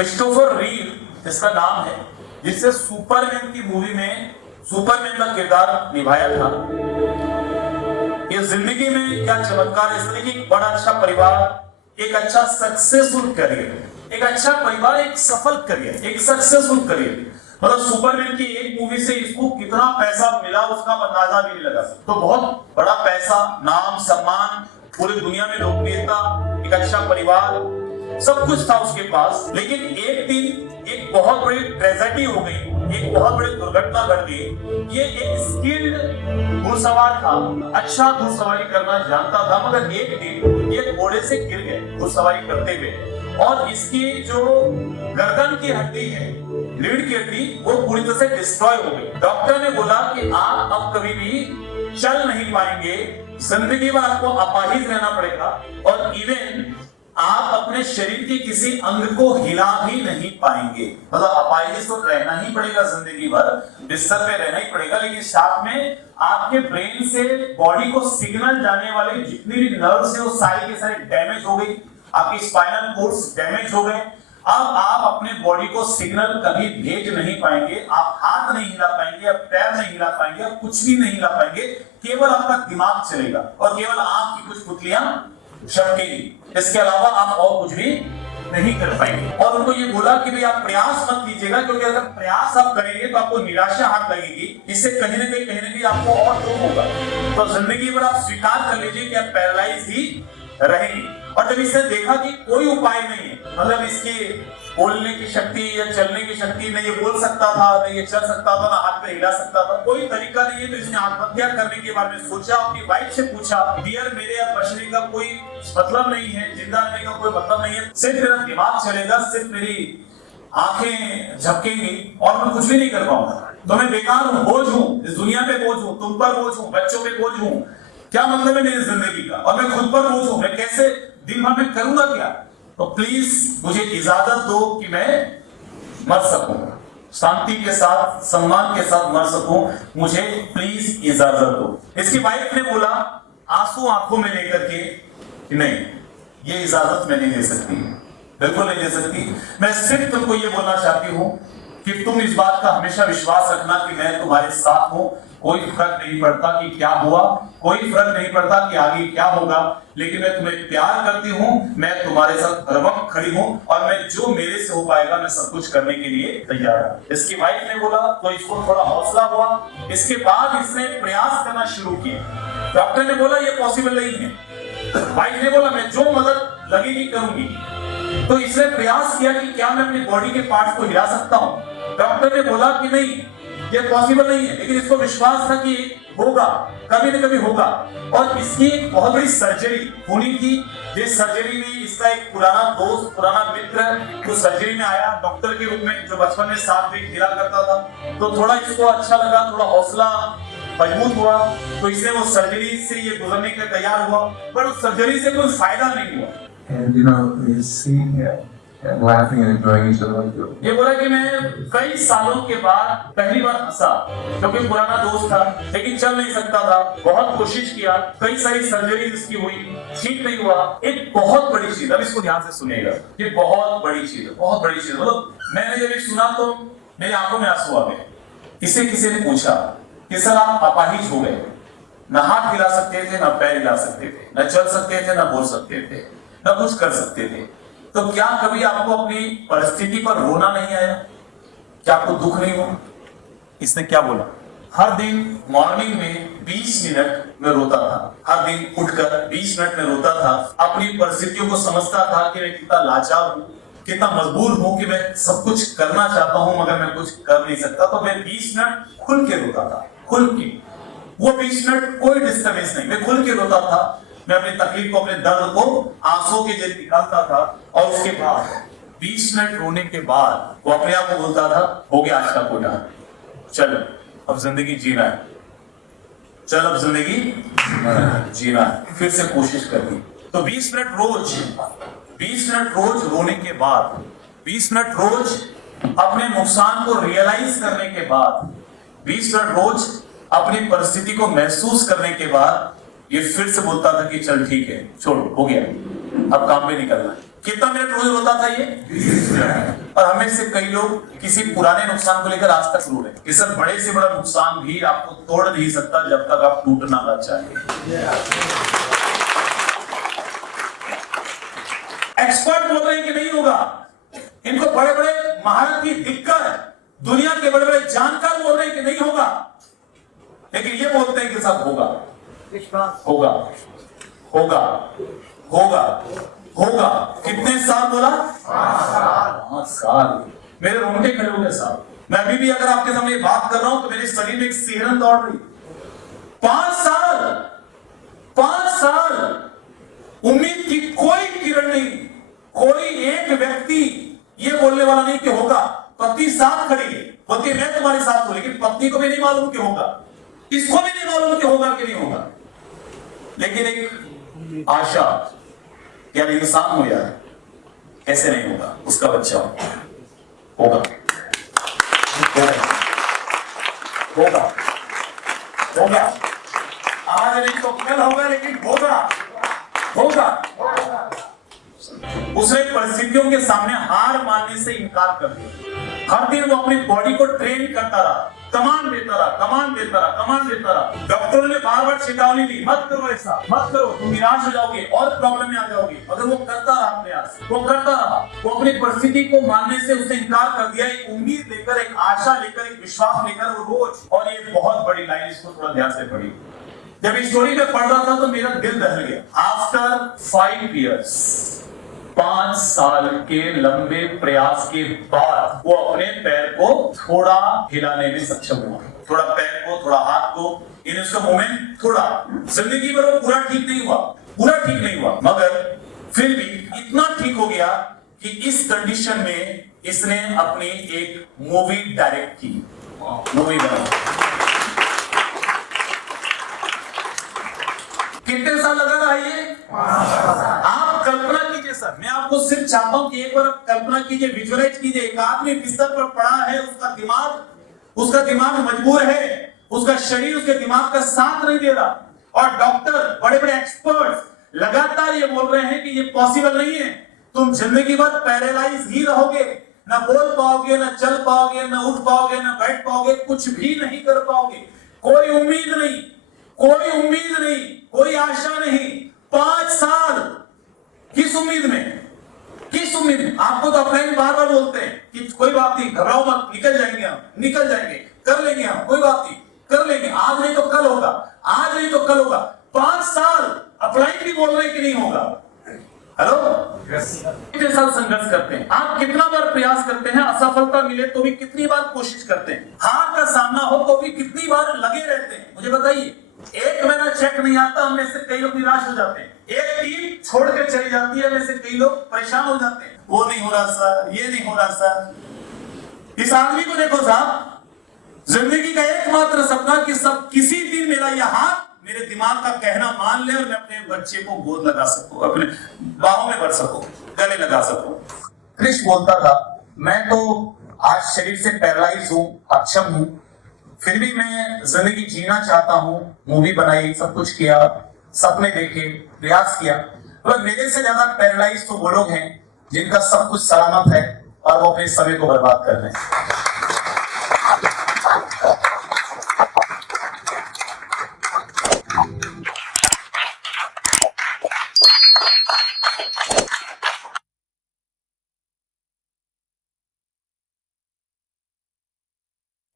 Christopher रीव इसका नाम है, जिससे सुपरमैन की मूवी में सुपरमैन का किरदार निभाया था। ये जिंदगी में क्या चमत्कार है, जिंदगी एक बड़ा अच्छा परिवार, एक अच्छा सक्सेसफुल करियर, एक अच्छा परिवार, एक सफल करियर, एक सक्सेसफुल करियर। मतलब सुपरमैन की एक मूवी से इसको कितना पैसा मिला उसका अंदाजा भी नहीं लगा सकता। तो बहुत बड़ा पैसा, नाम, सम्मान, पूरी दुनिया में लोकप्रियता, एक अच्छा परिवार, सब कुछ था उसके पास। लेकिन एक दिन एक बहुत बड़ी ट्रेजेडी हो गई, एक बहुत बड़ी दुर्घटना घट गई। ये एक स्किल्ड घुड़सवार था, अच्छा घुड़सवारी करना जानता था, मगर एक दिन ये घोड़े से गिर गए घुड़सवारी करते हुए, और इसकी जो गर्दन की हड्डी है, लीड की हड्डी, वो पूरी तरह से डिस्ट्रॉय हो गई। डॉक्टर ने बोला कि आप अब कभी भी चल नहीं पाएंगे, जिंदगी भर आपको अपाहिज रहना पड़ेगा, और इवन आप अपने शरीर के किसी अंग को हिला भी नहीं पाएंगे। मतलब अपाहिज तो रहना ही पड़ेगा जिंदगी भर, बिस्तर पे रहना ही पड़ेगा, लेकिन साथ में आपके ब्रेन से बॉडी को सिग्नल जाने वाले जितने भी नर्व्स है वो सारे के सारे डैमेज हो गई, आपकी स्पाइनल कोर्ड्स डैमेज हो गए। अब आप अपने बॉडी को सिग्नल कभी भेज नहीं पाएंगे, आप हाथ नहीं हिला पाएंगे, आप पैर नहीं हिला पाएंगे, आप कुछ भी नहीं हिला पाएंगे, केवल आपका दिमाग चलेगा और केवल आपकी कुछ पुतलियां झपकेगी, इसके अलावा आप और कुछ भी नहीं कर पाएंगे। और उनको ये बोला कि भाई आप प्रयास मत कीजिएगा, क्योंकि अगर प्रयास आप करेंगे तो आपको निराशा हाथ लगेगी, इससे कहीं ना कहीं आपको और दुख होगा। तो जिंदगी भर आप स्वीकार कर लीजिए कि आप पैरालाइज ही रहेंगे। और जब इसने देखा कि कोई उपाय नहीं है, मतलब इसकी बोलने की शक्ति या चलने की शक्ति, नहीं ये बोल सकता था, नहीं ये चल सकता था, ना हाथ पे हिला सकता था, कोई तरीका नहीं है, तो इसने आत्महत्या करने के बारे में सोचा। अपनी वाइफ से पूछा, डियर मेरे अब बचने का कोई मतलब नहीं है, जिंदा रहने का कोई मतलब नहीं है, सिर्फ मेरा दिमाग चलेगा, सिर्फ मेरी आंखें झपकेंगी और मैं कुछ भी नहीं कर पाऊंगा। तो मैं बेकार हूँ, बोझ हूँ, इस दुनिया पे बोझ हूँ, तुम पर बोझ हूँ, बच्चों पे बोझ हूँ, क्या मतलब है मेरी जिंदगी का, और मैं खुद पर बोझ हूँ, मैं कैसे दिन भर में करूंगा क्या। तो प्लीज मुझे इजाजत दो कि मैं मर सकूं, शांति के साथ, सम्मान के साथ मर सकूं, मुझे प्लीज इजाजत दो। इसकी वाइफ ने बोला आंसू आंखों में लेकर के कि नहीं, ये इजाजत मैं नहीं दे सकती, बिल्कुल नहीं दे सकती। मैं सिर्फ तुमको ये बोलना चाहती हूँ कि तुम इस बात का हमेशा विश्वास रखना कि मैं तुम्हारे साथ हूं, कोई फर्क नहीं पड़ता कि क्या हुआ, कोई फर्क नहीं पड़ता कि आगे क्या होगा, लेकिन मैं तुम्हें प्यार करती हूँ, मैं तुम्हारे साथ हर वक्त खड़ी हूँ, और मैं जो मेरे से हो पाएगा मैं सब कुछ करने के लिए तैयार हूँ। इसकी वाइफ ने बोला तो इसको थोड़ा हौसला हुआ। इसके बाद इसने प्रयास करना शुरू किया। डॉक्टर ने बोला ये पॉसिबल नहीं है, वाइफ ने बोला मैं जो मदद लगेगी करूंगी। तो इसने प्रयास किया कि क्या मैं अपनी बॉडी के पार्ट्स को हिला सकता हूँ। डॉक्टर ने बोला कि नहीं, ये पॉसिबल नहीं है, लेकिन इसको विश्वास था कि होगा, कभी न कभी होगा। और इसकी एक बहुत बड़ी सर्जरी होनी थी, जिस सर्जरी में इसका एक पुराना दोस्त, पुराना मित्र तो सर्जरी में आया डॉक्टर के रूप में, जो बचपन में साथ में खेला करता था। तो थोड़ा इसको अच्छा लगा, थोड़ा हौसला मजबूत हुआ, तो इसने वो सर्जरी से ये गुजरने के लिए तैयार हुआ, पर उस सर्जरी से कोई फायदा नहीं हुआ। And you know, you see and laughing and enjoying each other like that. ये बोला कि मैं कई सालों के बाद पहली बार हंसा, क्योंकि पुराना दोस्त था लेकिन चल नहीं सकता था, बहुत कोशिश किया, कई सारी सर्जरी इसकी हुई, ठीक नहीं हुआ। एक बहुत बड़ी चीज, अब इसको ध्यान से सुनिएगा, ये बहुत बड़ी चीज है, बहुत बड़ी चीज। मतलब मैंने जब ये सुना तो मेरी आंखों में आंसू आ गए। इसे किसी ने पूछा कि सर आप अपाहिज हो गए, ना हाथ हिला सकते थे, ना पैर हिला सकते थे, ना चल सकते थे, ना बोल सकते थे, ना कुछ कर सकते थे, तो क्या कभी आपको अपनी परिस्थिति पर रोना नहीं आया? क्या आपको दुख नहीं हुआ? इसने क्या बोला, हर दिन मॉर्निंग में 20 मिनट में रोता था, हर दिन उठकर 20 मिनट में रोता था, अपनी परिस्थितियों को समझता था कि मैं कितना लाचार हूँ, कितना मजबूर हूँ कि मैं सब कुछ करना चाहता हूँ मगर मैं कुछ कर नहीं सकता। तो मैं 20 मिनट खुल के रोता था, खुल के, वो 20 मिनट कोई डिस्टर्बेंस नहीं, मैं खुल के रोता था, मैं अपनी तकलीफ को, अपने दर्द को आंसू के जरिए निकालता था। और उसके बाद 20 मिनट रोने के बाद वो अपने आप को बोलता था हो गया आज का कोटा, चल अब जिंदगी जीना है, चल अब जिंदगी जीना है, फिर से कोशिश कर दी। तो 20 मिनट रोज, 20 मिनट रोज रोने के बाद, 20 मिनट रोज अपने नुकसान को रियलाइज करने के बाद, 20 मिनट रोज अपनी परिस्थिति को महसूस करने के बाद ये फिर से बोलता था कि चल ठीक है, छोड़, हो गया, अब काम पे निकलना है। कितना मिनट रोज रोता था ये? और हमें से कई लोग किसी पुराने नुकसान को लेकर आज तक रो रहे हैं कि सर बड़े से बड़ा नुकसान भी आपको तोड़ नहीं सकता जब तक आप टूटना ना चाहें। एक्सपर्ट बोल रहे हैं कि नहीं होगा, इनको बड़े बड़े महारत की दिक्कत, दुनिया के बड़े बड़े जानकार बोल रहे हैं कि नहीं होगा, लेकिन ये बोलते हैं कि सब होगा, होगा, होगा, होगा, होगा। कितने साल बोला? 5 साल। मेरे रोंगटे खड़े हो गए साहब। मैं अभी भी अगर आपके सामने बात कर रहा हूं तो मेरे शरीर में एक सिहरन दौड़ रही। 5 साल, 5 साल उम्मीद की कोई किरण नहीं, कोई एक व्यक्ति ये बोलने वाला नहीं कि होगा। पत्नी साथ खड़ी है, बोलती मैं तुम्हारे साथ हूं, लेकिन पत्नी को भी नहीं मालूम कि होगा, इसको भी नहीं मालूम कि होगा कि नहीं होगा, लेकिन एक आशा, यार इंसान हो यार, कैसे नहीं होगा, उसका बच्चा होगा, होगा, होगा, आज नहीं तो कल होगा, लेकिन होगा, होगा। उसने परिस्थितियों के सामने हार मानने से इनकार कर दिया। हर दिन वो अपनी बॉडी को ट्रेन करता रहा, कमांड देता रहा, कमांड देता रहा, कमांड देता रहा। डॉक्टरों ने बार-बार चेतावनी दी, मत करो ऐसा, मत करो, तुम निराश हो जाओगे और प्रॉब्लम में आ जाओगे। मगर वो करता रहा प्रयास, वो करता रहा। वो अपनी परिस्थिति को मानने से उसने इनकार कर दिया। एक उम्मीद लेकर, एक आशा लेकर, एक विश्वास लेकर वो रोज, और ये बहुत बड़ी लाइन, इसको थोड़ा ध्यान से पढ़िए। जब इस स्टोरी में पढ़ रहा था तो मेरा दिल दहल गया। आफ्टर 5 years, 5 साल के लंबे प्रयास के बाद वो अपने पैर को थोड़ा हिलाने में सक्षम हुआ। थोड़ा पैर को, थोड़ा हाथ को, इन उसका मूवमेंट थोड़ा। जिंदगी भर वो पूरा ठीक नहीं हुआ, पूरा ठीक नहीं हुआ, मगर फिर भी इतना ठीक हो गया कि इस कंडीशन में इसने अपनी एक मूवी डायरेक्ट की, मूवी बनाई। कितने साल लगा था ये? आप कल्पना कीजिए सर, मैं आपको सिर्फ चाहता हूं कि एक बार आप कल्पना कीजिए, विजुअलाइज कीजिए। एक आदमी बिस्तर पर पड़ा है, उसका दिमाग मजबूर है, उसका शरीर उसके दिमाग का साथ नहीं दे रहा, और डॉक्टर, बड़े बड़े एक्सपर्ट्स लगातार ये बोल रहे हैं कि ये पॉसिबल नहीं है, तुम जिंदगी भर पैरालाइज ही रहोगे, ना बोल पाओगे, ना चल पाओगे, ना उठ पाओगे, ना बैठ पाओगे, कुछ भी नहीं कर पाओगे, कोई उम्मीद नहीं, कोई उम्मीद नहीं, कोई आशा नहीं। 5 साल किस उम्मीद में, किस उम्मीद में? आपको तो अपने बार बार बोलते हैं कि कोई बात नहीं, घबराओ मत, निकल जाएंगे हम, निकल जाएंगे, कर लेंगे हम, कोई बात नहीं, कर लेंगे, आज नहीं तो कल होगा, आज नहीं तो कल होगा। 5 साल अप्लाई भी बोल रहे हैं कि नहीं होगा। हेलो, कितने साल संघर्ष करते हैं आप, कितना बार प्रयास करते हैं, असफलता मिले तो भी कितनी बार कोशिश करते हैं, हार का सामना हो तो भी कितनी बार लगे रहते हैं। मुझे बताइए, 1 महीना चेक नहीं आता, हमें से कई लोग निराश हो जाते हैं, एक टीम छोड़ के चली जाती है, हमें से कई लोग परेशान हो जाते हैं, वो नहीं हो रहा सर, ये नहीं हो रहा सर। इस आदमी को देखो साहब, जिंदगी का एकमात्र सपना कि सब किसी दिन मेरा यह हाथ मेरे दिमाग का कहना मान ले और मैं अपने बच्चे को गोद लगा सकूं, अपने बाहों में भर सकूं, गले लगा सकूं। क्रिश बोलता था, मैं तो आज शरीर से पैरालाइज हूं, अक्षम हूं, फिर भी मैं जिंदगी जीना चाहता हूं। मूवी बनाई, सब कुछ किया, सपने देखे, प्रयास किया, पर मेरे से ज्यादा पैरालाइज तो वो लोग हैं जिनका सब कुछ सलामत है और वो अपने समय को बर्बाद कर रहे हैं।